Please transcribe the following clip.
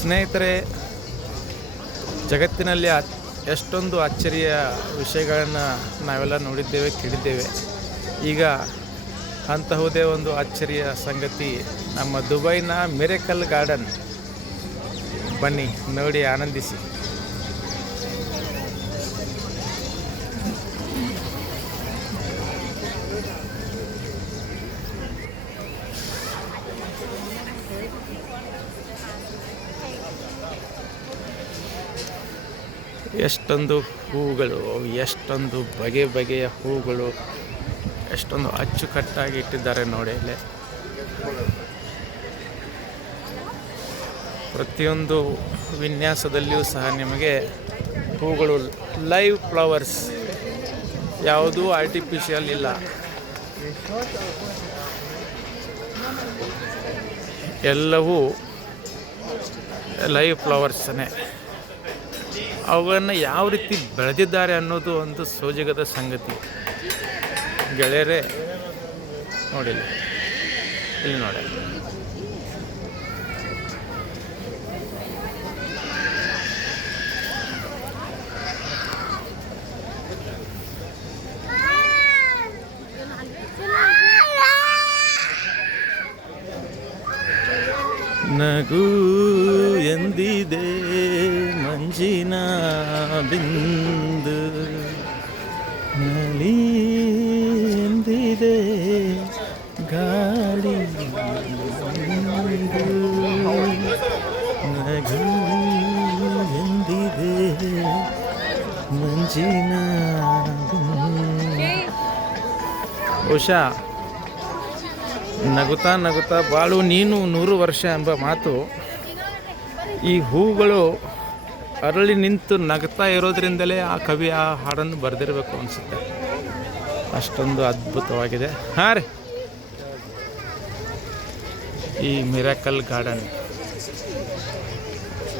ಸ್ನೇಹಿತರೆ, ಜಗತ್ತಿನಲ್ಲಿ ಎಷ್ಟೊಂದು ಅಚ್ಚರಿಯ ವಿಷಯಗಳನ್ನು ನಾವೆಲ್ಲ ನೋಡಿದ್ದೇವೆ, ಕೇಳಿದ್ದೇವೆ. ಈಗ ಅಂತಹುದೇ ಒಂದು ಅಚ್ಚರಿಯ ಸಂಗತಿ ನಮ್ಮ ದುಬೈನ ಮಿರಾಕಲ್ ಗಾರ್ಡನ್. ಬನ್ನಿ ನೋಡಿ ಆನಂದಿಸಿ. ಎಷ್ಟೊಂದು ಹೂಗಳು, ಎಷ್ಟೊಂದು ಬಗೆ ಬಗೆಯ ಹೂಗಳು, ಎಷ್ಟೊಂದು ಅಚ್ಚುಕಟ್ಟಾಗಿ ಇಟ್ಟಿದ್ದಾರೆ ನೋಡಿ ಇಲ್ಲಿ. ಪ್ರತಿಯೊಂದು ವಿನ್ಯಾಸದಲ್ಲಿಯೂ ಸಹ ನಿಮಗೆ ಹೂಗಳು ಲೈವ್ ಫ್ಲವರ್ಸ್, ಯಾವುದೂ ಆರ್ಟಿಫಿಷಿಯಲ್ ಇಲ್ಲ. ಎಲ್ಲವೂ ಲೈವ್ ಫ್ಲವರ್ಸನ್ನೇ. ಅವನ್ನು ಯಾವ ರೀತಿ ಬೆಳೆದಿದ್ದಾರೆ ಅನ್ನೋದು ಒಂದು ಸೋಜಿಗದ ಸಂಗತಿ ಗೆಳೆಯರೇ. ನೋಡಿ ಇಲ್ಲಿ ನೋಡಿ, ನಗು ಎಂದಿದೆ ಮಂಜಿನ ಬಿಂದು, ನಲಿ ಎಂದಿದೆ ಗಾಳಿ, ನಗು ಎಂದಿದೆ ಮಂಜಿನ ಉಷಾ, ನಗುತ್ತಾ ನಗುತ್ತಾ ಬಾಳು ನೀನು 100 ವರ್ಷ ಎಂಬ ಮಾತು ಈ ಹೂಗಳು ಅರಳಿ ನಿಂತು ನಗ್ತಾ ಇರೋದ್ರಿಂದಲೇ ಆ ಕವಿ ಆ ಹಾಡನ್ನು ಬರೆದಿರಬೇಕು ಅನಿಸುತ್ತೆ. ಅಷ್ಟೊಂದು ಅದ್ಭುತವಾಗಿದೆ. ಹಾಂ ರೀ, ಈ ಮಿರಾಕಲ್ ಗಾರ್ಡನ್.